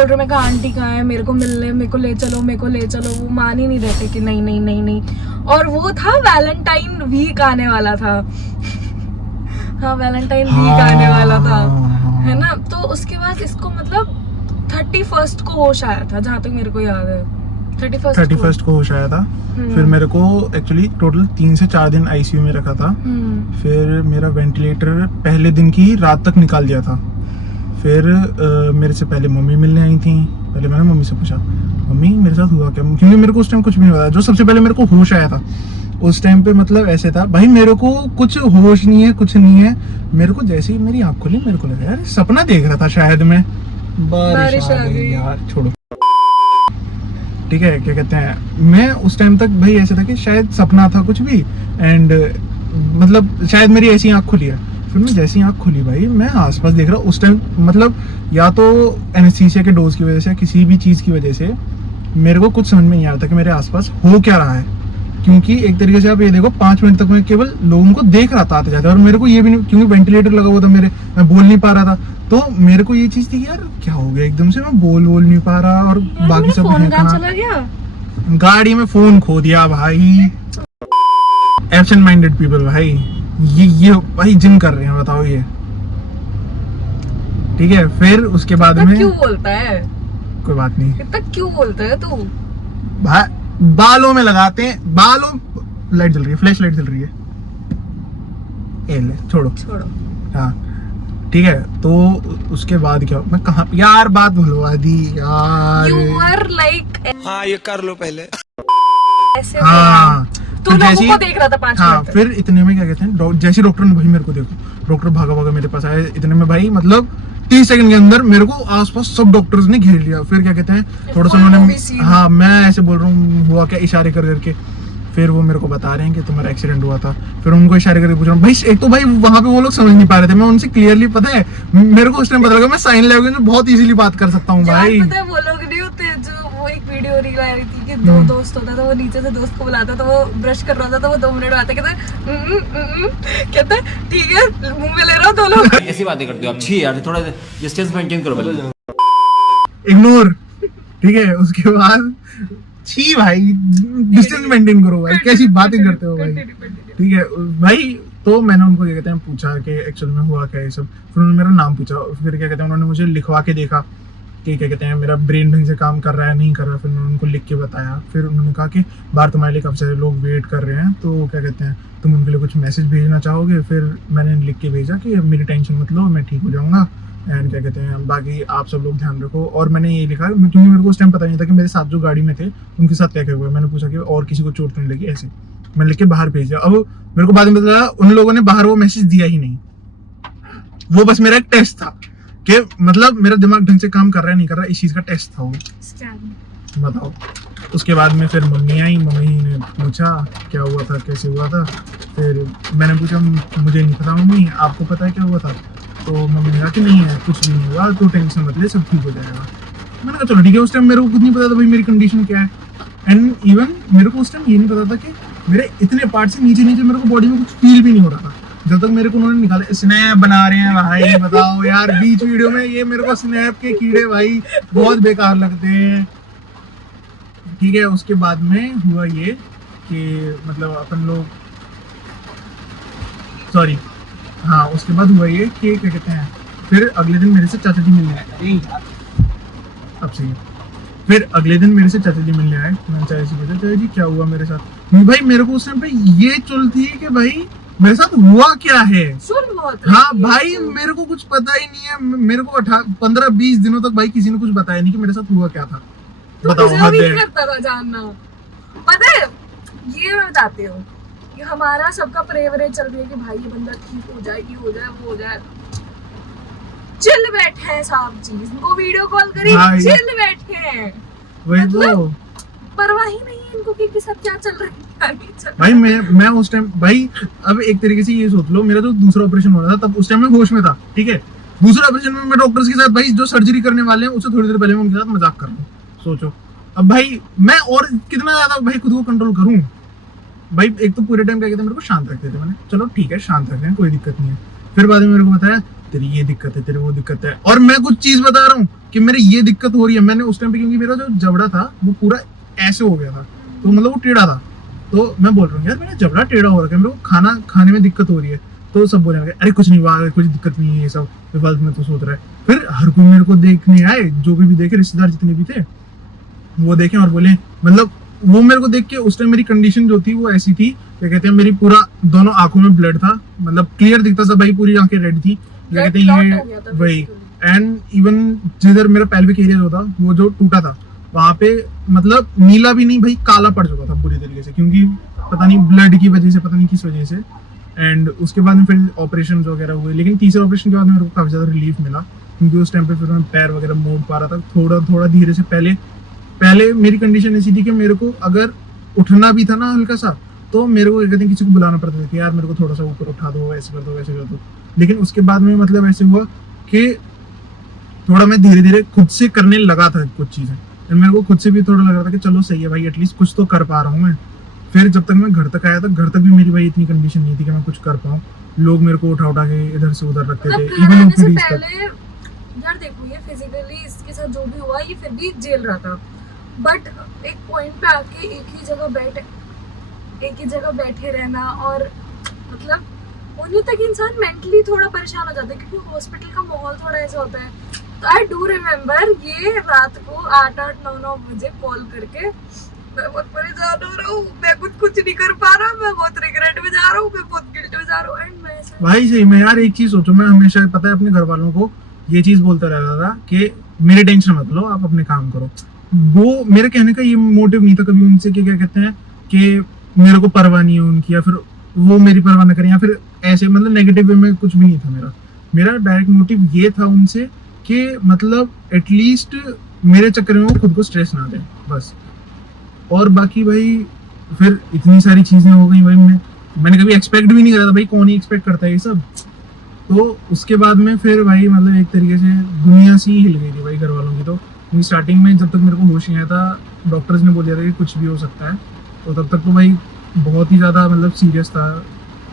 बोल रहे, मैं कहा आंटी कहाँ है, मेरे को मिलने, मेरे को ले चलो, मेरे को ले चलो। वो मान ही नहीं रहते कि नहीं नहीं नहीं नहीं। और वो था वैलेंटाइन वीक आने वाला था। हाँ वैलेंटाइन वीक आने वाला था, है ना। तो उसके बाद इसको मतलब 31st को होश आया था, जहाँ तक मेरे को याद है। 31st को होश आया था। फिर मेरे को एक्चुअली टोटल 3 से 4 दिन आईसीयू में रखा था। फिर मेरा वेंटिलेटर पहले दिन की रात तक निकाल दिया था। फिर मेरे से पहले मम्मी मिलने आई थी। पहले मैंने मम्मी से पूछा, मम्मी मेरे साथ हुआ क्या, क्योंकि मेरे को उस टाइम कुछ भी नहीं पता। जो सबसे पहले मेरे को होश आया था उस टाइम पे, मतलब ऐसे था भाई मेरे को कुछ होश नहीं है, कुछ नहीं है। मेरे को जैसे ही मेरी आँख खुली मेरे को लगा यार सपना देख रहा था शायद मैं। बारिश आ गई यार, छोड़ो। ठीक है, क्या कहते हैं, मैं उस टाइम तक भाई ऐसे था कि शायद सपना था कुछ भी, एंड मतलब शायद मेरी ऐसी आँख खुली है। फिर मैं जैसी आँख खुली भाई मैं आसपास देख रहा हूँ। उस टाइम मतलब या तो एनेस्थीसिया के डोज की वजह से, किसी भी चीज़ की वजह से मेरे को कुछ समझ में नहीं आता कि मेरे आसपास हो क्या रहा है। क्योंकि एक तरीके से आप ये देखो 5 मिनट तक मैं केवल लोगों को देख रहा था आते जाते, और मेरे को ये भी नहीं, क्योंकि वेंटिलेटर लगा हुआ था मेरे, मैं बोल नहीं पा रहा था। तो मेरे को ये चीज़ थी कि यार क्या हो गया एकदम से, मैं बोल नहीं पा रहा। और बाकी सब चला गया, गाड़ी में फोन खो दिया भाई। एब्सेंट माइंडेड पीपल भाई, ये भाई जिम कर रहे हैं, बताओ ये। ठीक है, फिर उसके बाद में क्यों बोलता है, कोई बात नहीं, इतना क्यों बोलता है तू। भाई बालों में लगाते हैं, बालों, लाइट जल रही है, फ्लैश लाइट जल रही है, ले छोड़ो। हाँ ठीक है, तो उसके बाद क्या, मैं कहाँ यार बात भूलवा दी यार। You are like हाँ ये कर लो पहले। ऐसे हाँ तू लोगों को देख रहा था 5 हाँ, मिनट। फिर इतने में क्या कहते हैं, जैसे डॉक्टर ने भाई मेरे को देखा, डॉक्टर भागा भागा मेरे पास आया। इतने में भाई मतलब 30 सेकंड के अंदर मेरे को आसपास सब डॉक्टर्स ने घेर लिया। फिर क्या कहते हैं, थोड़ा सा उन्होंने, हाँ मैं ऐसे बोल रहा हूँ हुआ क्या, इशारे कर करके। फिर वो मेरे को बता रहे हैं कि तुम्हारा एक्सीडेंट हुआ था। फिर उनको इशारे करके पूछ रहा हूँ भाई, एक तो भाई वहाँ पे वो लोग समझ नहीं पा रहे थे, मैं उनसे क्लियरली, पता है मेरे को उस टाइम पता लगा मैं साइन लैंग्वेज में बहुत इजीली बात कर सकता हूँ भाई। पता है वो लोग नहीं होते जो, वो एक वीडियो रील आ रही थी कि 2 दोस्त होता था, वो नीचे से दोस्त को बुलाता था, वो ब्रश कर रहा था, तो वो 2 मिनट आते कहता है ठीक है मुंह में ले रहा हूँ दोनों। ऐसी बातें करते हो आप, छी यार थोड़ा डिस्टेंस मेंटेन करो पहले। इग्नोर, ठीक है। उसके बाद छी भाई, डिस्टेंस मेंटेन करो भाई, कैसी बातें करते हो भाई। ठीक है भाई, तो मैंने उनको क्या कहते हैं पूछा कि एक्चुअल में हुआ क्या है सब। फिर उन्होंने मेरा नाम पूछा, फिर क्या कहते हैं उन्होंने मुझे लिखवा के देखा कि क्या कहते हैं मेरा ब्रेन ढंग से काम कर रहा है नहीं कर रहा है। फिर उन्होंने उनको लिख के बताया। फिर उन्होंने कहा कि बाहर तुम्हारे लिए काफ़ी सारे लोग वेट कर रहे हैं, तो क्या कहते हैं तुम उनके लिए कुछ मैसेज भेजना चाहोगे। फिर मैंने लिख के भेजा कि मेरी टेंशन मत लो, मैं ठीक हो जाऊँगा, एंड क्या कहते हैं बाकी आप सब लोग ध्यान रखो। और मैंने ये लिखा क्योंकि मेरे को उस टाइम पता नहीं था कि मेरे साथ जो गाड़ी में थे उनके साथ क्या क्या हुआ। मैंने पूछा कि और किसी को चोट नहीं लगी, ऐसे मैंने लिख के बाहर भेज दिया। अब मेरे को बाद में पता चला उन लोगों ने बाहर वो मैसेज दिया ही नहीं, वो बस मेरा एक टेस्ट था कि मतलब मेरा दिमाग ढंग से काम कर रहा है नहीं कर रहा, इस चीज का टेस्ट था वो। बताओ। उसके बाद में फिर मम्मी आई, मम्मी ने पूछा क्या हुआ था, कैसे हुआ था। फिर मैंने पूछा मुझे नहीं पता मम्मी, आपको पता है क्या हुआ था। तो मम्मी ने कहा कि नहीं है कुछ भी नहीं हुआ, तो टेंशन मत ले, सब ठीक हो जाएगा। मैंने कहा चलो ठीक है। उस टाइम मेरे को कुछ नहीं पता था भाई मेरी कंडीशन क्या है, एंड इवन मेरे को उस टाइम ये नहीं पता था कि मेरे इतने पार्ट से नीचे नीचे मेरे को बॉडी में कुछ फील भी नहीं हो रहा था, जब तक मेरे को उन्होंने निकाला। स्नैप बना रहे हैं भाई, बताओ यार बीच वीडियो में ये मेरे को स्नैप के कीड़े भाई बहुत बेकार लगते हैं। ठीक है, उसके बाद में हुआ ये कि मतलब अपन लोग, सॉरी हाँ, उसके बाद हुआ ये कि क्या कहते हैं फिर अगले दिन मेरे से चाचा जी मिलने आए। अब सही। फिर अगले दिन मेरे से चाचा जी मिलने आए। मैंने चाचा जी पूछा चाचा जी क्या हुआ मेरे साथ। भाई मेरे को उस टाइम पे ये चलती है कि भाई मेरे साथ हुआ क्या है। हाँ भाई मेरे को कुछ पता ही नहीं है। मेरे को 15-20 दिनों तक भाई किसी ने कुछ बताया नहीं कि मेरे साथ हुआ क्या था। बताओ करता था जानना, पता है ये बताते हो कि हमारा सबका प्रेवरे चल रही है कि भाई ये बंदा ठीक हो जाए, ये हो जाए, वो हो जाए। चिल बैठे हैं सब चीज, इनको वीडियो कॉल करी चिल बैठे हैं, वही मतलब तो परवाह ही नहीं है इनको कि इनके साथ क्या चल रहा है। भाई मैं उस टाइम भाई, अब एक तरीके से ये सोच लो मेरा जो दूसरा ऑपरेशन हो रहा था तब उस टाइम मैं होश में था। ठीक है, दूसरा ऑपरेशन में मैं डॉक्टर्स के साथ भाई जो सर्जरी करने वाले हैं उससे थोड़ी देर पहले मैं उनके साथ मजाक कर रहा हूँ। सोचो अब भाई मैं और कितना ज्यादा भाई खुद को कंट्रोल करूँ। भाई एक तो पूरे टाइम क्या कहते हैं मेरे को शांत रखते थे, मैंने चलो ठीक है शांत रखते हैं कोई दिक्कत नहीं है। फिर बाद में मेरे को बताया तेरी ये दिक्कत है, तेरी वो दिक्कत है, और मैं कुछ चीज बता रहा हूँ कि मेरे ये दिक्कत हो रही है। मैंने उस टाइम पे, क्योंकि मेरा जो जबड़ा था वो पूरा ऐसे हो गया था, तो मतलब वो टेढ़ा था, तो मैं बोल रहा हूँ यार मेरा जबड़ा टेढ़ा हो रहा है, मेरे को खाना खाने में दिक्कत हो रही है। तो सब बोलने लगे अरे कुछ नहीं हुआ, कुछ दिक्कत नहीं है, ये सब बेफालतू में तो सोच रहा है। फिर हर कोई मेरे को देखने आए, जो भी देखे, रिश्तेदार जितने भी थे वो देखे और बोले, मतलब वो मेरे को देख के, उस टाइम मेरी कंडीशन जो थी वो ऐसी थी, क्या कहते हैं, मेरी पूरा दोनों आंखों में ब्लड था, मतलब क्लियर दिखता था भाई, पूरी आंखें रेड थी, क्या कहते हैं ये वही। एंड इवन जिधर मेरा पेल्विक एरिया जो था वो जो टूटा था, वहां पे मतलब नीला भी नहीं भाई, काला पड़ चुका था पूरी तरीके से, क्योंकि पता नहीं ब्लड की वजह से, पता नहीं किस वजह से। एंड उसके बाद में फिर ऑपरेशन वगैरह हुए, लेकिन तीसरे ऑपरेशन के बाद मेरे को काफी ज्यादा रिलीफ मिला, क्योंकि उस टाइम पे फिर मैं पैर वगैरह मोड़ पा रहा था थोड़ा थोड़ा धीरे से। पहले मेरी कंडीशन ऐसी थी कि मेरे को अगर उठना भी था ना हल्का सा, तो मेरे को कहते हैं किसी को बुलाना पड़ता था कि यार मेरे को थोड़ा सा ऊपर उठा दो, ऐसे कर दो, वैसे कर दो। लेकिन उसके बाद में मतलब ऐसे हुआ कि थोड़ा मैं धीरे धीरे खुद से करने लगा था कुछ चीजें, मेरे को खुद से भी थोड़ा लग रहा था कि चलो सही है भाई, एटलीस्ट कुछ तो कर पा रहा हूँ मैं। फिर जब तक मैं घर तक आया था, घर तक भी मेरी भाई इतनी कंडीशन नहीं थी कि मैं कुछ कर पाऊँ। लोग मेरे को उठा के इधर से उधर रखते थे, इवन ओपीडी तक। यार देखो, ये फिजिकली इसके साथ जो भी हुआ, ये फिर भी झेल रहा था, बट एक पॉइंट पे आके एक ही जगह बैठे रहना, और मतलब उन्हीं तक इंसान मेंटली थोड़ा परेशान हो जाता है, क्योंकि हॉस्पिटल का माहौल थोड़ा ऐसा होता है। तो आई डू रिमेम्बर ये रात को 8-8, 9-9 बजे कॉल करके, मैं बहुत परेशान हो रहा हूँ, मैं कुछ नहीं कर पा रहा, मैं बहुत रिग्रेट में जा रहा हूँ, मैं बहुत गिल्ट में जा रहा हूँ। एंड मैं ऐसे भाई सही में यार एक चीज सोचो, मैं हमेशा पता है अपने घर वालों को ये चीज बोलता रहता था कि मेरी टेंशन मत लो, आप अपने काम करो। वो मेरे कहने का ये मोटिव नहीं था कभी उनसे कि क्या कहते हैं कि मेरे को परवाह नहीं है उनकी, या फिर वो मेरी परवाह न करें, या फिर ऐसे मतलब नेगेटिव वे में कुछ भी नहीं था। मेरा डायरेक्ट मोटिव ये था उनसे कि मतलब एटलीस्ट मेरे चक्कर में वो खुद को स्ट्रेस ना दें, बस। और बाकी भाई फिर इतनी सारी चीजें हो गई भाई, मैंने कभी एक्सपेक्ट भी नहीं करा था भाई, कौन ही एक्सपेक्ट करता है ये सब। तो उसके बाद में फिर भाई मतलब एक तरीके से दुनिया सी हिल गई थी भाई घर वालों की। तो स्टार्टिंग में जब तक मेरे को होश नहीं आया था, डॉक्टर्स ने बोल दिया था कि कुछ भी हो सकता है, तो तब तक तो भाई बहुत ही ज़्यादा मतलब सीरियस था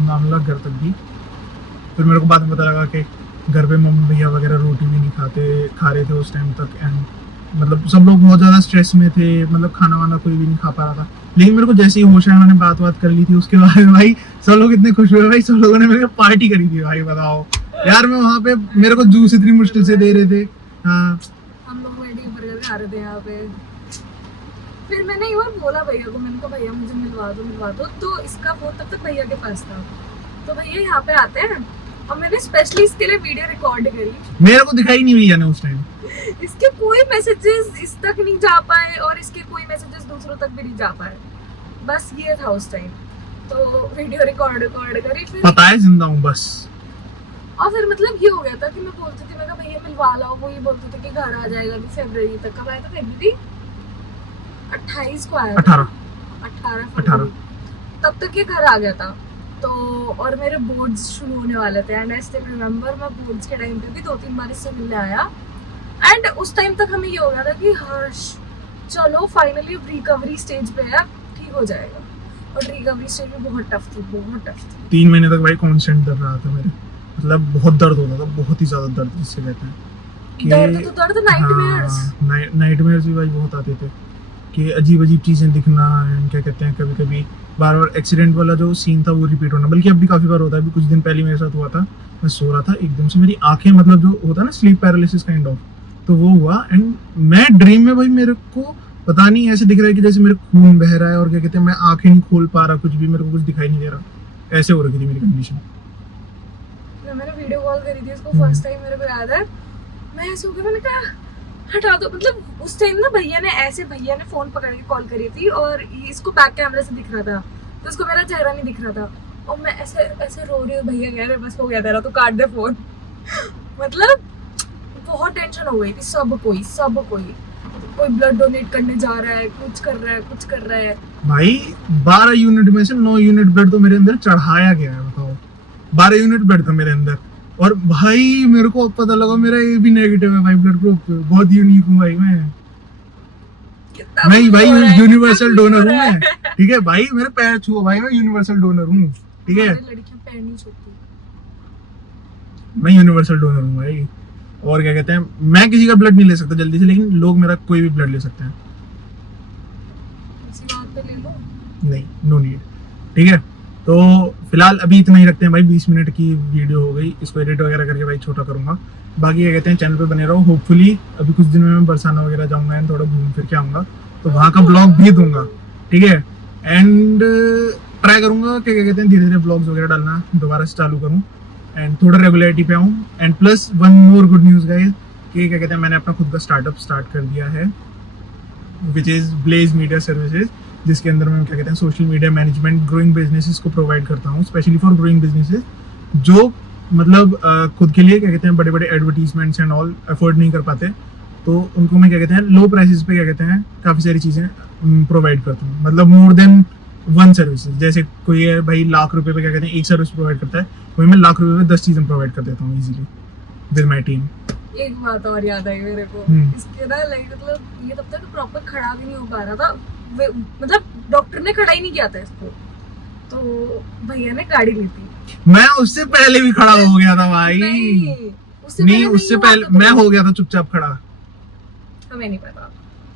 मामला घर तक भी। फिर मेरे को बाद में पता लगा कि घर पे मम्मी भैया वगैरह रोटी भी नहीं खा रहे थे उस टाइम तक। एंड मतलब सब लोग बहुत ज़्यादा स्ट्रेस में थे, मतलब खाना वाना कोई भी नहीं खा पा रहा था। लेकिन मेरे को जैसे ही होश आया, मैंने बात कर ली थी, उसके बाद भाई सब लोग इतने खुश हुए भाई, सब लोगों ने मेरे को पार्टी करी थी भाई, बताओ यार। मैं वहाँ पे मेरे को जूस इतनी मुश्किल से दे रहे थे, हाँ हम लोग वेडिंग बर्गर खा रहे थे यहाँ पे। फिर मैंने एक बार बोला भैया को, मैंने कहा भैया मुझे मिलवा दो। तो इसका फोन तब तक भैया के पास था, तो भैया यहाँ पे आते हैं, और मैंने स्पेशली इसके लिए वीडियो रिकॉर्ड करी। मेरे को दिखाई नहीं भैया ने उस टाइम, इसके कोई मैसेजेस इस तक नहीं जा पाए, और इसके कोई मैसेजेस दूसरों तक भी नहीं जा पाए, बस ये था उस टाइम। तो वीडियो रिकॉर्ड करी, फिर पता है जिंदा हूँ बस। और फिर मतलब ये हो गया था कि मैं बोलती थी, मैं कहा भैया मिलवा लाओ, वो ये बोलते थे कि घर आ जाएगा कि फरवरी तक। कब आया था फरवरी 28 को आया था, 18 तब तक ये घर आ गया था। तो और मेरे बोर्ड्स शुरू होने वाले थे, एंड आई स्टिल रिमेम्बर मैं बोर्ड्स के टाइम पे भी 2-3 बार इससे मिलने आया। एंड उस टाइम तक हमें ये हो गया था कि हर्ष चलो फाइनली रिकवरी स्टेज पे है, ठीक हो जाएगा। और रिकवरी स्टेज में बहुत टफ थी। 3 महीने तक भाई कांस्टेंट दर्द रहा था मेरे, मतलब बहुत दर्द होता था, बहुत ही ज्यादा दर्द जिससे कहते हैं कि दर्द नाइटमेयर्स भी भाई बहुत आते थे, कि अजीब चीजें दिखना, क्या कहते हैं कभी कभी बार एक्सीडेंट वाला जो सीन था वो रिपीट होना। बल्कि अब भी काफी बार होता है। अभी कुछ दिन पहले मेरे साथ हुआ था, मैं सो रहा था, एकदम से मेरी आंखें मतलब जो होता है ना स्लीप पैरालिसिस काइंड ऑफ, तो वो हुआ। एंड मैं ड्रीम में भाई मेरे को पता नहीं ऐसे दिख रहा है कि जैसे मेरे खून बह रहा है, और क्या कहते हैं मैं आंखें नहीं खोल पा रहा, कुछ भी मेरे को कुछ दिखाई नहीं दे रहा, ऐसे हो रही थी मेरी कंडीशन। मैंने वीडियो कॉल करी थी इसको फर्स्ट टाइम, मेरे को याद है। मैं ऐसे हो गया, मैंने कहा हटा दो। मतलब उस टाइम ना भैया ने फोन पकड़ के कॉल करी थी, और इसको बैक कैमरे से दिख रहा था, तो उसको मेरा चेहरा नहीं दिख रहा था। और मैं ऐसे रो रही हूँ, भैया कह रहे बस हो गया तेरा, तो काट दे फोन। मतलब बहुत टेंशन हो गई थी सब कोई ब्लड डोनेट करने जा रहा है, कुछ कर रहा है। भाई 12 यूनिट में से 9 यूनिट ब्लड तो मेरे अंदर चढ़ाया गया है, बताओ 12 यूनिट ब्लड था मेरे अंदर। और भाई मेरे को अब पता लगा मेरा ये भी नेगेटिव है भाई, ब्लड ग्रुप बहुत यूनिक हूँ भाई मैं भाई यूनिवर्सल डोनर हूँ मैं, ठीक है भाई। मेरे पैर छुओ भाई, मैं यूनिवर्सल डोनर हूँ, ठीक है। लड़कियां पैर नहीं छूती, मैं यूनिवर्सल डोनर हूँ भाई। और क्या कहते हैं, मैं किसी का ब्लड नहीं ले सकता जल्दी से, लेकिन लोग मेरा कोई भी ब्लड ले सकते हैं। इसी बात पे ले लो। नहीं, नो नीड। ठीक है, तो फिलहाल अभी इतना ही रखते हैं भाई, 20 मिनट की वीडियो हो गई, इसको एडिट वगैरह करके भाई छोटा करूंगा। बाकी क्या कहते हैं, चैनल पे बने रहो। होपफुली अभी कुछ दिन में मैं बरसाना वगैरह जाऊंगा एंड थोड़ा घूम फिर के आऊंगा, तो वहाँ का ब्लॉग भी दूंगा। ठीक है, एंड ट्राई करूंगा कि क्या कहते हैं, धीरे धीरे ब्लॉग्स वगैरह डालना दोबारा से चालू करूँ एंड थोड़ा रेगुलरिटी पे आऊँ। And plus one more good news guys, कि क्या कहते हैं, मैंने अपना खुद का स्टार्टअप स्टार्ट कर दिया है, which is Blaze media services, जिसके अंदर मैं क्या कहते हैं social media management growing businesses को प्रोवाइड करता हूँ, स्पेशली फॉर ग्रोइंग बिजनेसेस जो मतलब खुद के लिए क्या कहते हैं बड़े बड़े एडवर्टीजमेंट्स एंड ऑल अफोर्ड नहीं कर पाते, तो उनको मैं क्या कहते हैं लो प्राइसेस पे क्या कहते हैं काफ़ी सारी चीज़ें प्रोवाइड करता हूँ। मतलब मोर देन वन सर्विसेज, जैसे कोई है भाई लाख रुपए पे क्या कहते हैं एक सर्विस प्रोवाइड करता है, वही मैं लाख रुपए पे 10 चीज़ें प्रोवाइड कर देता हूँ इजीली विद माई टीम। एक बात और याद आई मेरे को, इसके ना लाइक मतलब ये तब तक प्रॉपर खड़ा भी नहीं हो पा रहा था, मतलब डॉक्टर ने खड़ा ही नहीं किया था इसको, तो भैया ने गाड़ी ली थी। मैं उससे पहले भी खड़ा हो गया था भाई। नहीं, नहीं, उससे पहले मैं हो गया था चुपचाप खड़ा। हमें नहीं पता,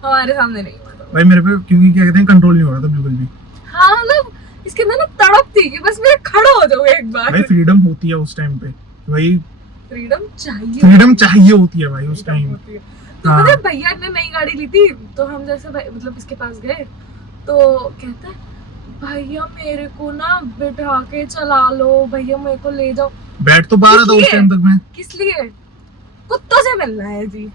हमारे सामने नहीं हुआ था भाई मेरे पे क्योंकि क्या कहते हैं कंट्रोल नहीं हो रहा था बिल्कुल भी। हाँ मतलब इसके अंदर ना तड़प थी कि बस मैं खड़ा हो जाऊँ एक बार। भाई फ्रीडम होती है उस टाइम पे, भाई फ्रीडम चाहिए, फ्रीडम चाहिए होती है भाई उस टाइम। तो हाँ। पता है भैया ने नई गाड़ी ली थी, तो हम जैसे मतलब इसके पास गए तो कहता है भैया मेरे को ना बिठा के चला लो, भैया मेरे को ले जाओ। बैठ तो पा रहा था उस टाइम तक मैं। किस लिए? कुत्तों से मिलना है जी।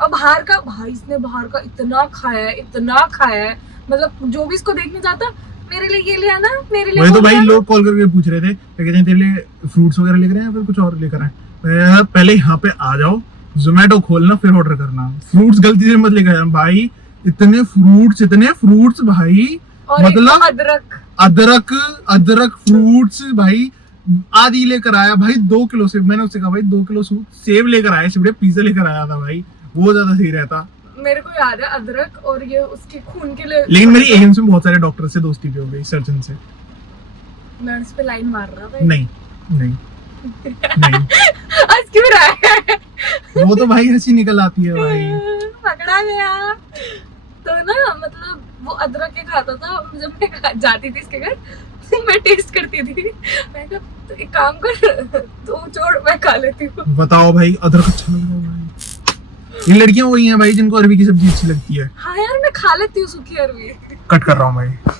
और बाहर का भाई, इसने बाहर का इतना खाया है, इतना खाया है, मतलब जो भी इसको देखने जाता मेरे लिए ये ले आना, मेरे लिए वही तो वो भाई ले आना। लोग कॉल करके पूछ रहे थे क्या कहते हैं तेरे लिए फ्रूट्स वगैरह लेकर आए या फिर कुछ और लेकर आए। मैंने कहा, पहले यहाँ पे आ जाओ, जोमेटो खोलना फिर ऑर्डर करना, फ्रूट्स गलती से मत लेकर आना। भाई इतने फ्रूट्स भाई, और मतलब अदरक अदरक फ्रूट्स भाई आदि लेकर आया भाई 2 किलो सेब। मैंने उससे कहा भाई 2 किलो सेब लेकर आया, शिवड़े पिज्जा लेकर आया था भाई, वो ज्यादा सही रहता। मेरे को याद है अदरक और ये उसके खून के लिए। लेकिन मेरी एम्स में बहुत सारे डॉक्टर से दोस्ती भी हो गई, सर्जन से। नर्स पे लाइन मार रहा था। नहीं नहीं नहीं, आज क्यों रहा है? वो तो भाई हंसी निकल आती है भाई। पकड़ा गया। तो ना मतलब वो अदरक के खाता था, जब मैं जाती थी इसके घर मैं टेस्ट करती थी, मैं कहा तो एक काम कर तू छोड़ मैं खा लेती हूँ। बताओ भाई अदरक अच्छा लग रहा है भाई। ये लड़कियां वही हैं भाई जिनको अरबी की सब्जी अच्छी लगती है। हाँ यार मैं खा लेती हूँ सूखी अरबी। कट कर रहा हूँ भाई।